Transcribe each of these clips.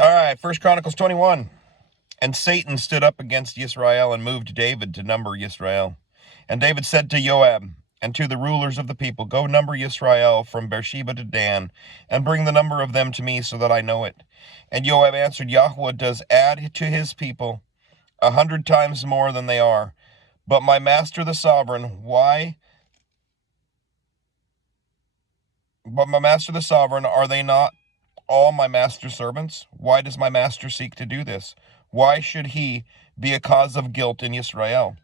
All right, First Chronicles 21. And Satan stood up against Israel and moved David to number Israel. And David said to Joab and to the rulers of the people, Go number Israel from Beersheba to Dan, and bring the number of them to me so that I know it. And Joab answered, Yahweh does add to his people 100 times more than they are. But my master the sovereign, are they not all my master's servants? Why does my master seek to do this? Why should he be a cause of guilt in Israel?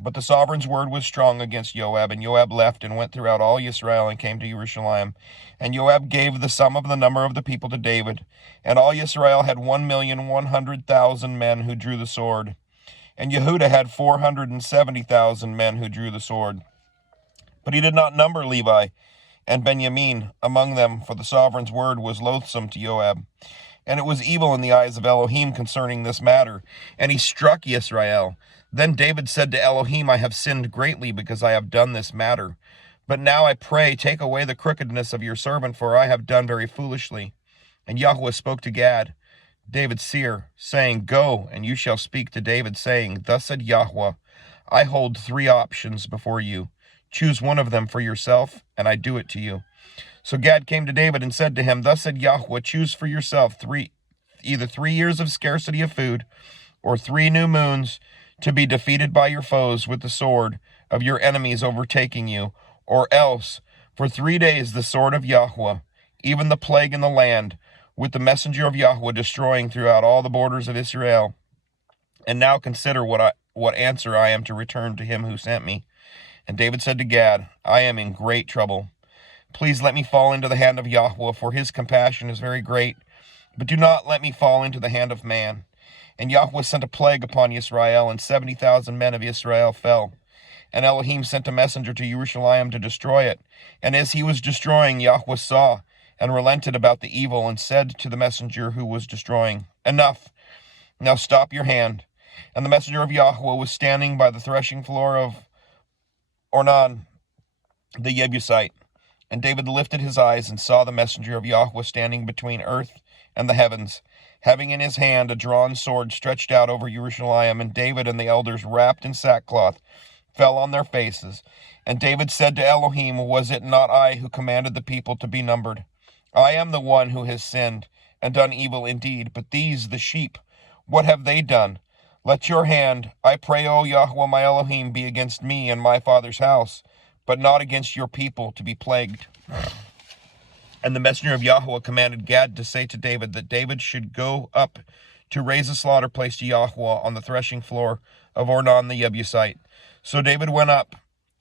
But the sovereign's word was strong against Joab, and Joab left and went throughout all Israel and came to Jerusalem. And Joab gave the sum of the number of the people to David. And all Israel had 1,100,000 men who drew the sword. And Yehudah had 470,000 men who drew the sword. But he did not number Levi and Benjamin among them, for the sovereign's word was loathsome to Joab. And it was evil in the eyes of Elohim concerning this matter, and he struck Israel. Then David said to Elohim, I have sinned greatly because I have done this matter. But now I pray, take away the crookedness of your servant, for I have done very foolishly. And Yahweh spoke to Gad, David's seer, saying, Go, and you shall speak to David, saying, Thus said Yahweh, I hold 3 options before you. Choose one of them for yourself, and I do it to you. So Gad came to David and said to him, Thus said Yahweh, choose for yourself either 3 years of scarcity of food, or 3 new moons to be defeated by your foes with the sword of your enemies overtaking you, or else for 3 days the sword of Yahweh, even the plague in the land, with the messenger of Yahweh destroying throughout all the borders of Israel. And now consider what answer I am to return to him who sent me. And David said to Gad, I am in great trouble. Please let me fall into the hand of Yahweh, for his compassion is very great. But do not let me fall into the hand of man. And Yahweh sent a plague upon Israel, and 70,000 men of Israel fell. And Elohim sent a messenger to Jerusalem to destroy it. And as he was destroying, Yahweh saw and relented about the evil, and said to the messenger who was destroying, Enough, now stop your hand. And the messenger of Yahweh was standing by the threshing floor of Ornan the Jebusite. And David lifted his eyes and saw the messenger of Yahweh standing between earth and the heavens, having in his hand a drawn sword stretched out over Jerusalem. And David and the elders, wrapped in sackcloth, fell on their faces. And David said to Elohim, Was it not I who commanded the people to be numbered? I am the one who has sinned and done evil indeed. But these, the sheep, what have they done? Let your hand, I pray, O Yahweh my Elohim, be against me and my father's house, but not against your people to be plagued. And the messenger of Yahweh commanded Gad to say to David that David should go up to raise a slaughter place to Yahweh on the threshing floor of Ornan the Jebusite. So David went up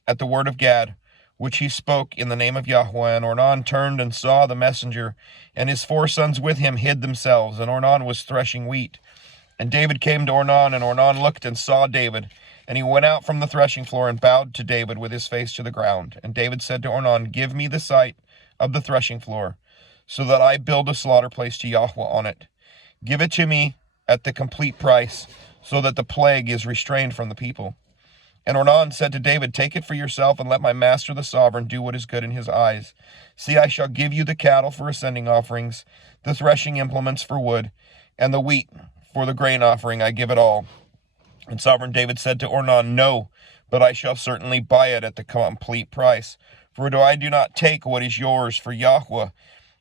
at the word of Gad, which he spoke in the name of Yahweh. And Ornan turned and saw the messenger, and his 4 sons with him hid themselves, and Ornan was threshing wheat. And David came to Ornan, and Ornan looked and saw David. And he went out from the threshing floor and bowed to David with his face to the ground. And David said to Ornan, Give me the site of the threshing floor, so that I build a slaughter place to Yahweh on it. Give it to me at the complete price, so that the plague is restrained from the people. And Ornan said to David, Take it for yourself, and let my master the sovereign do what is good in his eyes. See, I shall give you the cattle for ascending offerings, the threshing implements for wood, and the wheat for the grain offering. I give it all. And sovereign David said to Ornan, No, but I shall certainly buy it at the complete price. For I do not take what is yours for Yahweh,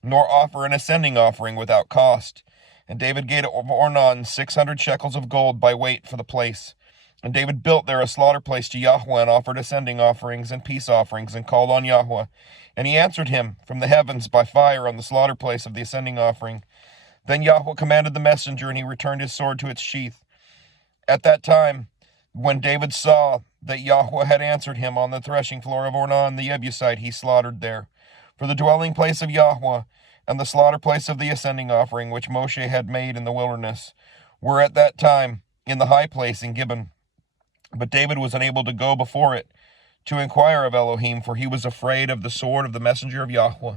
nor offer an ascending offering without cost. And David gave Ornan 600 shekels of gold by weight for the place. And David built there a slaughter place to Yahweh, and offered ascending offerings and peace offerings, and called on Yahweh. And he answered him from the heavens by fire on the slaughter place of the ascending offering. Then Yahweh commanded the messenger, and he returned his sword to its sheath. At that time, when David saw that Yahweh had answered him on the threshing floor of Ornan the Jebusite, he slaughtered there. For the dwelling place of Yahweh and the slaughter place of the ascending offering, which Moshe had made in the wilderness, were at that time in the high place in Gibeon. But David was unable to go before it to inquire of Elohim, for he was afraid of the sword of the messenger of Yahweh.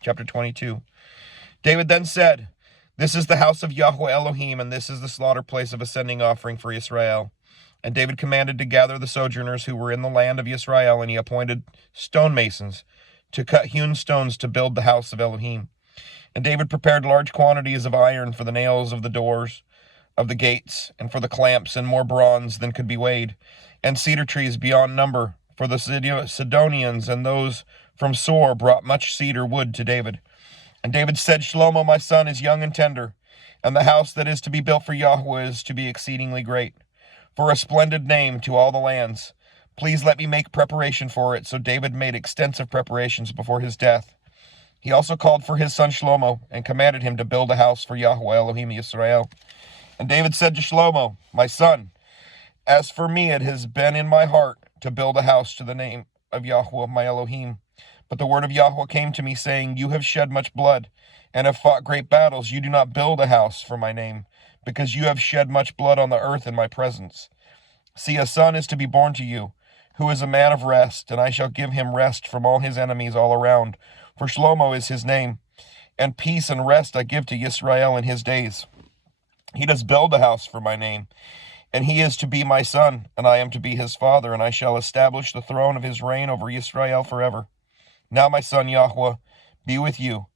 Chapter 22. David then said, This is the house of Yahweh Elohim, and this is the slaughter place of ascending offering for Israel. And David commanded to gather the sojourners who were in the land of Israel, and he appointed stonemasons to cut hewn stones to build the house of Elohim. And David prepared large quantities of iron for the nails of the doors of the gates, and for the clamps, and more bronze than could be weighed, and cedar trees beyond number. For the Sidonians and those from Sor brought much cedar wood to David. And David said, Shlomo my son is young and tender, and the house that is to be built for Yahweh is to be exceedingly great, for a splendid name to all the lands. Please let me make preparation for it. So David made extensive preparations before his death. He also called for his son Shlomo, and commanded him to build a house for Yahweh Elohim Yisrael. And David said to Shlomo, my son, as for me, it has been in my heart to build a house to the name of Yahweh my Elohim. But the word of Yahweh came to me, saying, you have shed much blood, and have fought great battles. You do not build a house for my name, because you have shed much blood on the earth in my presence. See, a son is to be born to you, who is a man of rest, and I shall give him rest from all his enemies all around. For Shlomo is his name, and peace and rest I give to Yisrael in his days. He does build a house for my name, and he is to be my son, and I am to be his father, and I shall establish the throne of his reign over Israel forever. Now, my son Yahweh, be with you.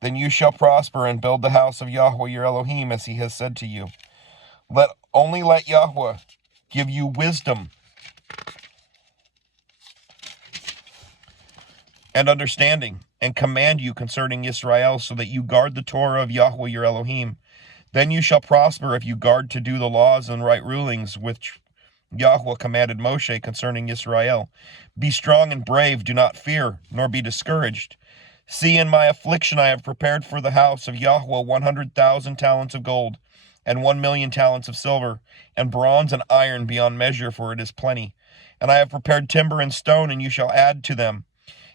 Then you shall prosper and build the house of Yahweh your Elohim, as he has said to you. Let Yahweh give you wisdom and understanding, and command you concerning Israel, so that you guard the Torah of Yahweh your Elohim. Then you shall prosper if you guard to do the laws and right rulings which Yahweh commanded Moshe concerning Israel. Be strong and brave, do not fear, nor be discouraged. See, in my affliction I have prepared for the house of Yahweh 100,000 talents of gold, and 1,000,000 talents of silver, and bronze and iron beyond measure, for it is plenty. And I have prepared timber and stone, and you shall add to them.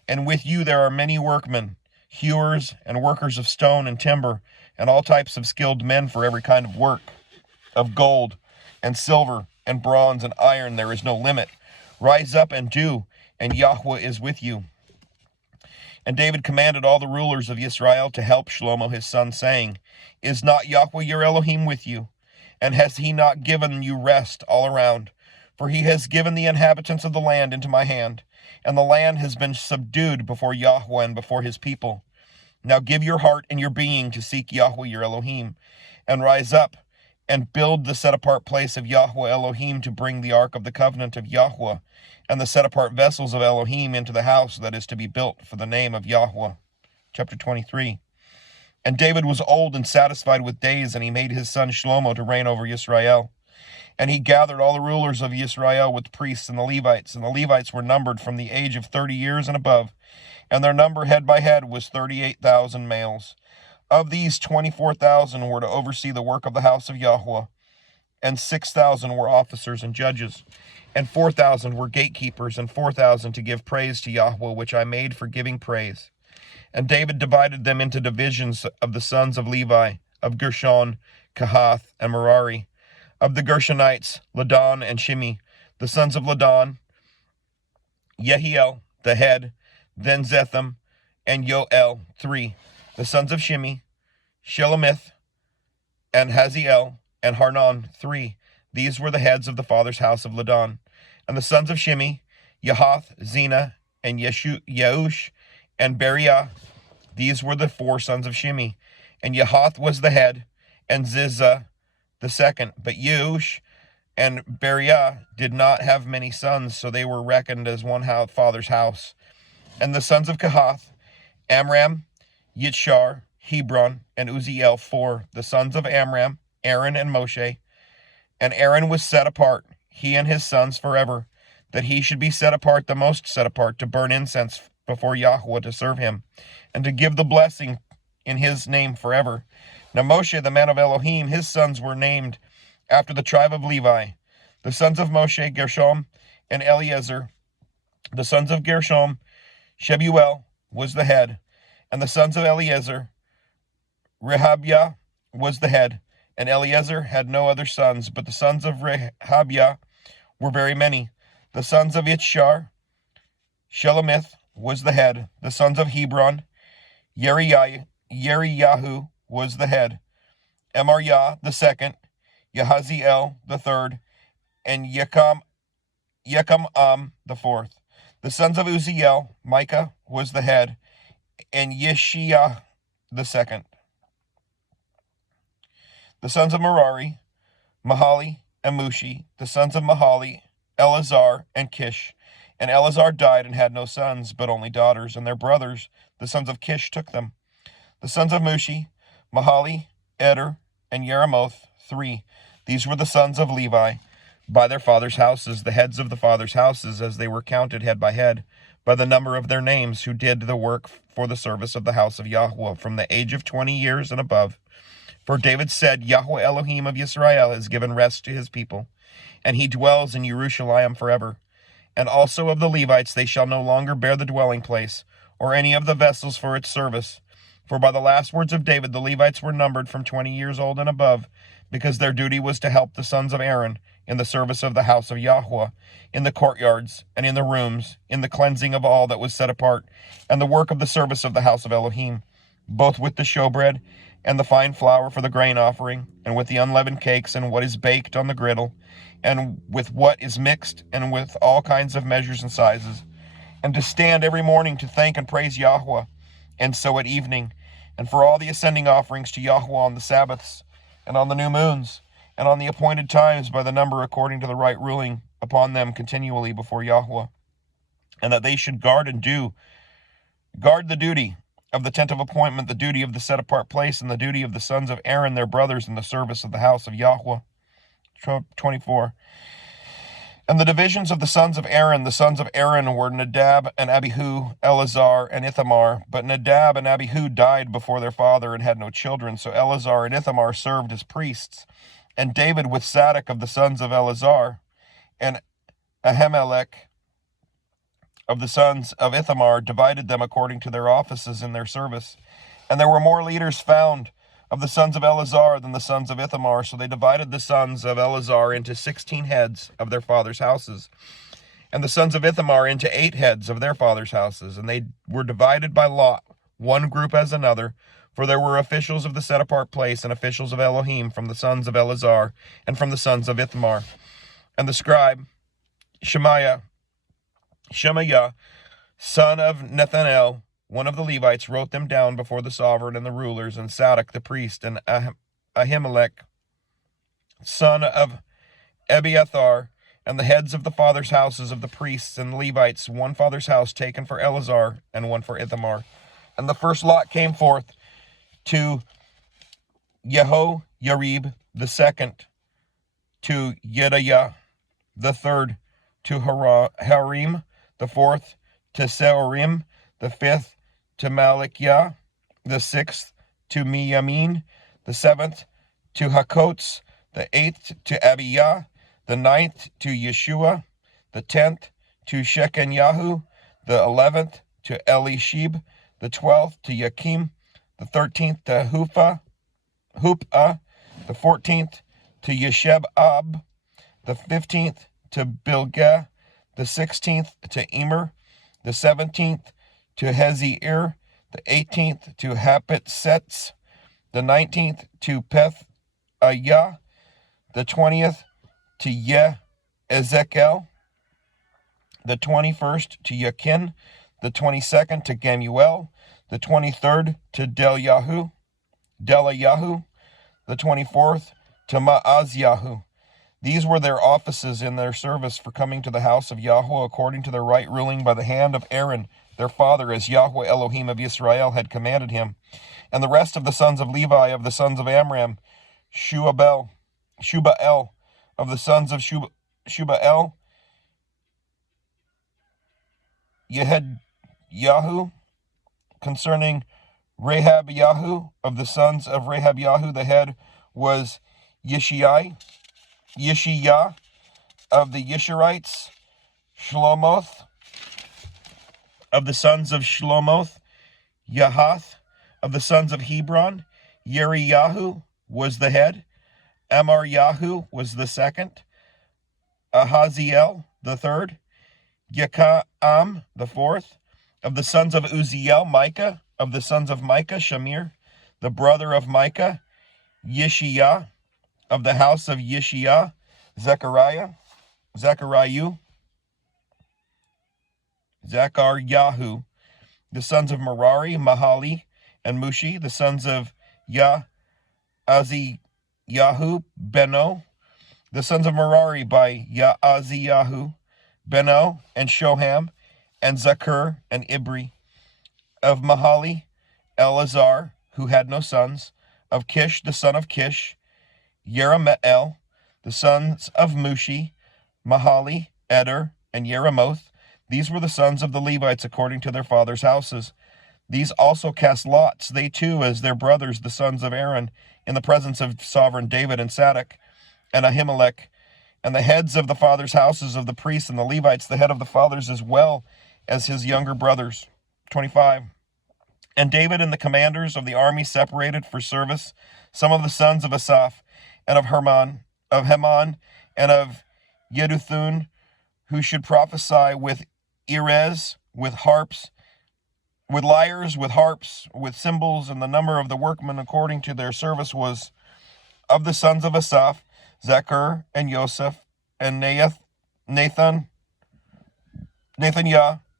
And with you there are many workmen, hewers, and workers of stone and timber, and all types of skilled men for every kind of work. Of gold, and silver, and bronze, and iron there is no limit. Rise up and do, and Yahweh is with you. And David commanded all the rulers of Israel to help Shlomo his son, saying, is not Yahweh your Elohim with you? And has he not given you rest all around? For he has given the inhabitants of the land into my hand, and the land has been subdued before Yahweh and before his people. Now give your heart and your being to seek Yahweh your Elohim, and rise up, and build the set-apart place of Yahweh Elohim to bring the ark of the covenant of Yahweh, and the set-apart vessels of Elohim into the house that is to be built for the name of Yahweh. Chapter 23. And David was old and satisfied with days, and he made his son Shlomo to reign over Israel. And he gathered all the rulers of Israel with priests and the Levites were numbered from the age of 30 years and above, and their number head by head was 38,000 males. Of these, 24,000 were to oversee the work of the house of Yahweh, and 6,000 were officers and judges, and 4,000 were gatekeepers, and 4,000 to give praise to Yahweh, which I made for giving praise. And David divided them into divisions of the sons of Levi, of Gershon, Kahath, and Merari. Of the Gershonites, Ladan and Shimi. The sons of Ladan, Yehiel, the head, then Zetham, and Yoel, 3. The sons of Shimi, Shelomith, and Haziel, and Harnon, 3. These were the heads of the father's house of Ladan. And the sons of Shimi, Yahath, Zena, and Yeush, and Beriah. These were the 4 sons of Shimi. And Yahath was the head, and Zizah the second. But Yeush and Beriah did not have many sons, so they were reckoned as one father's house. And the sons of Kahath, Amram, Yitshar, Hebron, and Uziel, 4. The sons of Amram, Aaron and Moshe. And Aaron was set apart, he and his sons forever, that he should be set apart, the most set apart, to burn incense before Yahweh, to serve him, and to give the blessing in his name forever. Now Moshe, the man of Elohim, his sons were named after the tribe of Levi. The sons of Moshe, Gershom and Eleazar. The sons of Gershom, Shebuel was the head. And the sons of Eleazar, Rehabiah was the head. And Eleazar had no other sons, but the sons of Rehabiah were very many. The sons of Itshar, Shelomith was the head. The sons of Hebron, Yeriyahu was the head. Emariah the second, Yahaziel the third, and Yekam the fourth. The sons of Uziel, Micah was the head, and Yeshiah the second. The sons of Merari, Mahali and Mushi. The sons of Mahali, Eleazar and Kish. And Eleazar died and had no sons, but only daughters, and their brothers, the sons of Kish, took them. The sons of Mushi, Mahali, Eder, and Yeremoth, 3. These were the sons of Levi, by their fathers' houses, the heads of the fathers' houses, as they were counted head by head, by the number of their names, who did the work for the service of the house of Yahweh, from the age of 20 years and above. For David said, Yahweh Elohim of Israel has given rest to his people, and he dwells in Jerusalem forever. And also of the Levites they shall no longer bear the dwelling place, or any of the vessels for its service. For by the last words of David the Levites were numbered from 20 years old and above, because their duty was to help the sons of Aaron in the service of the house of Yahweh, in the courtyards, and in the rooms, in the cleansing of all that was set apart, and the work of the service of the house of Elohim, both with the showbread, and the fine flour for the grain offering, and with the unleavened cakes, and what is baked on the griddle, and with what is mixed, and with all kinds of measures and sizes, and to stand every morning to thank and praise Yahweh, and so at evening, and for all the ascending offerings to Yahweh on the Sabbaths, and on the new moons, and on the appointed times by the number according to the right ruling upon them continually before Yahweh, and that they should guard the duty of the tent of appointment, the duty of the set apart place, and the duty of the sons of Aaron their brothers in the service of the house of Yahweh. 24. And the divisions of the sons of Aaron were Nadab and Abihu, Eleazar and Ithamar. But Nadab and Abihu died before their father and had no children, so Eleazar and Ithamar served as priests. And David with Zadok of the sons of Eleazar, and Ahimelech of the sons of Ithamar, divided them according to their offices in their service. And there were more leaders found of the sons of Eleazar than the sons of Ithamar, so they divided the sons of Eleazar into 16 heads of their fathers' houses, and the sons of Ithamar into 8 heads of their fathers' houses, and they were divided by lot, one group as another, for there were officials of the set-apart place and officials of Elohim from the sons of Eleazar and from the sons of Ithamar. And the scribe, Shemaiah, son of Nethanel, one of the Levites, wrote them down before the sovereign and the rulers, and Zadok the priest, and Ahimelech, son of Abiathar, and the heads of the fathers' houses of the priests and Levites, one father's house taken for Eleazar, and one for Ithamar. And the first lot came forth to Yehoyarib, the second to Jedaiah, the third to Harim, the fourth to Seorim, the fifth to Malikiah, the sixth to Miyamin, the seventh to Hakots, the eighth to Abiyah, the ninth to Yeshua, the 10th to Shechenyahu, the 11th to Elishib, the 12th to Yakim, the 13th to Hupah, the 14th to Yesheb-Ab, the 15th to Bilgah, the 16th to Emer, the 17th to Hezeir, the 18th to Hapetsetz, the 19th to Peth-Ayah, the 20th to Ezekiel, the 21st to Yakin, the 22nd to Gamuel, the 23rd to Delayahu, the 24th to Maazyahu. These were their offices in their service for coming to the house of Yahweh according to their right ruling by the hand of Aaron, their father, as Yahweh Elohim of Israel had commanded him. And the rest of the sons of Levi, of the sons of Amram, Shubael, of the sons of Shubael, Yehud-Yahu, concerning Rehabiahu, of the sons of Rehabiahu, the head was Yeshiyah, of the Yeshurites, Shlomoth, of the sons of Shlomoth, Yahath, of the sons of Hebron, Yeriyahu was the head, Amaryahu was the second, Ahaziel the third, Yekam the fourth, of the sons of Uziel, Micah, of the sons of Micah, Shamir, the brother of Micah, Yeshiyah, of the house of Yeshiyah, Zechariah, Zechariah, Zechariahu, the sons of Merari, Mahali, and Mushi, the sons of Yaaziyahu, Beno, the sons of Merari by Yaaziyahu, Beno, and Shoham, and Zakur, and Ibri. Of Mahali, Eleazar, who had no sons. Of Kish, the son of Kish, Yerameel, the sons of Mushi, Mahali, Eder, and Yeramoth. These were the sons of the Levites according to their fathers' houses. These also cast lots, they too, as their brothers, the sons of Aaron, in the presence of sovereign David and Sadok, and Ahimelech, and the heads of the fathers' houses of the priests and the Levites, the head of the fathers as well as his younger brothers. 25. And David and the commanders of the army separated for service some of the sons of Asaph, and of Heman, and of Yeduthun, who should prophesy with Erez, with harps, with lyres, with harps, with cymbals, and the number of the workmen according to their service was of the sons of Asaph, Zechar, and Joseph, and Nathaniah,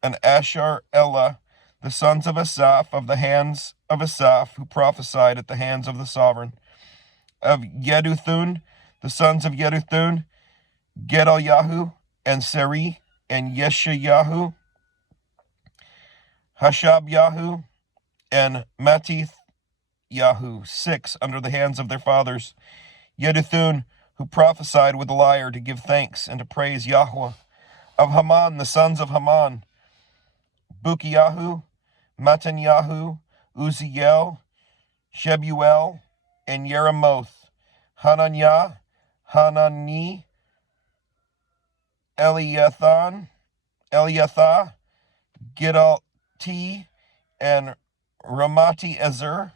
and Asher Elah, the sons of Asaph, of the hands of Asaph, who prophesied at the hands of the sovereign. Of Yeduthun, the sons of Yeduthun, Gedaliah, and Seri, and Yeshayahu, Hashabyahu, and Matithyahu, 6 under the hands of their fathers. Yeduthun, who prophesied with the lyre to give thanks and to praise Yahweh. Of Haman, the sons of Haman, Bukiyahu, Matanyahu, Uziel, Shebuel, and Yeramoth. Hananiah, Hanani, Eliathah, Gidalti, and Ramati Ezer,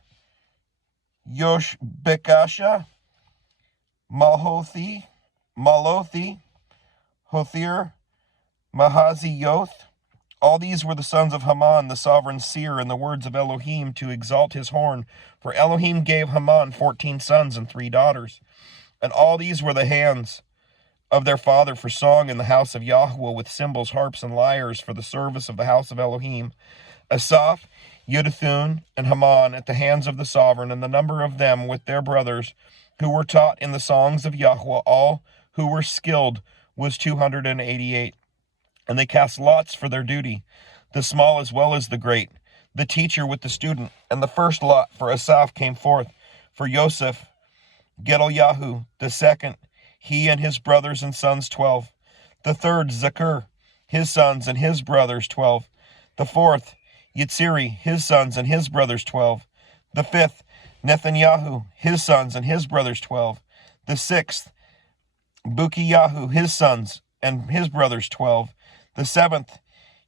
Yoshbekasha, Malothi, Hothir, Mahazioth. All these were the sons of Haman, the sovereign seer, in the words of Elohim, to exalt his horn. For Elohim gave Haman 14 sons and 3 daughters. And all these were the hands of their father for song in the house of Yahweh, with cymbals, harps, and lyres for the service of the house of Elohim. Asaph, Yeduthun, and Haman at the hands of the sovereign, and the number of them with their brothers, who were taught in the songs of Yahweh, all who were skilled, was 288. And they cast lots for their duty, the small as well as the great, the teacher with the student. And the first lot for Asaph came forth, for Joseph, Gedaliah, the second, he and his brothers and sons 12. The third, Zakur, his sons and his brothers 12. The fourth, Yitziri, his sons and his brothers 12. The fifth, Nethanyahu, his sons and his brothers 12. The sixth, Bukiyahu, his sons and his brothers 12. The seventh,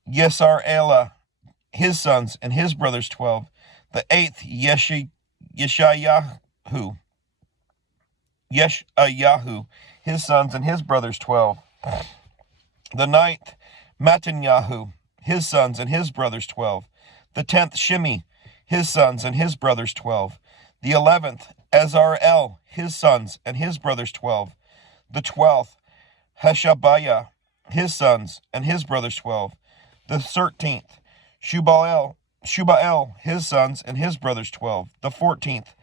Yesar-Elah, his sons and his brothers 12. The eighth, Yeshayahu, his sons and his brothers 12. The ninth, Matanyahu, his sons and his brothers 12. The 10th, Shimi, his sons and his brothers 12. The 11th, Azar-El, his sons and his brothers 12. The 12th, Hashabiah, his sons and his brothers 12. The 13th, Shubael, his sons and his brothers 12. The 14th,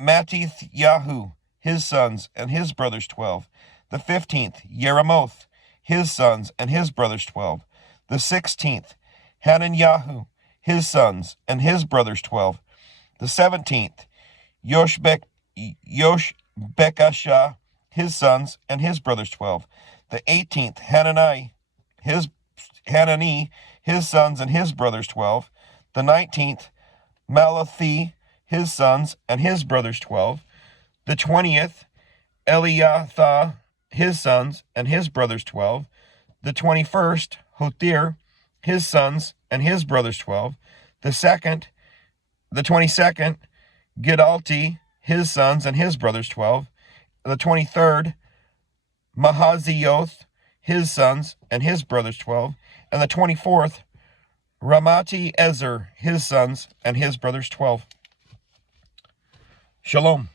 Matithyahu, his sons and his brothers 12. The 15th, Yeramoth, his sons and his brothers 12. The 16th, Hananiah, his sons and his brothers 12. The 17th, Yoshbekasha, his sons and his brothers 12. The 18th, Hanani, his sons and his brothers 12. The 19th, Malathi, his sons and his brothers 12. The 20th, Eliathah, his sons and his brothers 12. The 21st, Hothir, his sons and his brothers 12. The 22nd, Gedalti, his sons and his brothers 12. The 23rd, Mahazioth, his sons and his brothers 12. And the 24th, Ramati Ezer, his sons and his brothers 12. Shalom.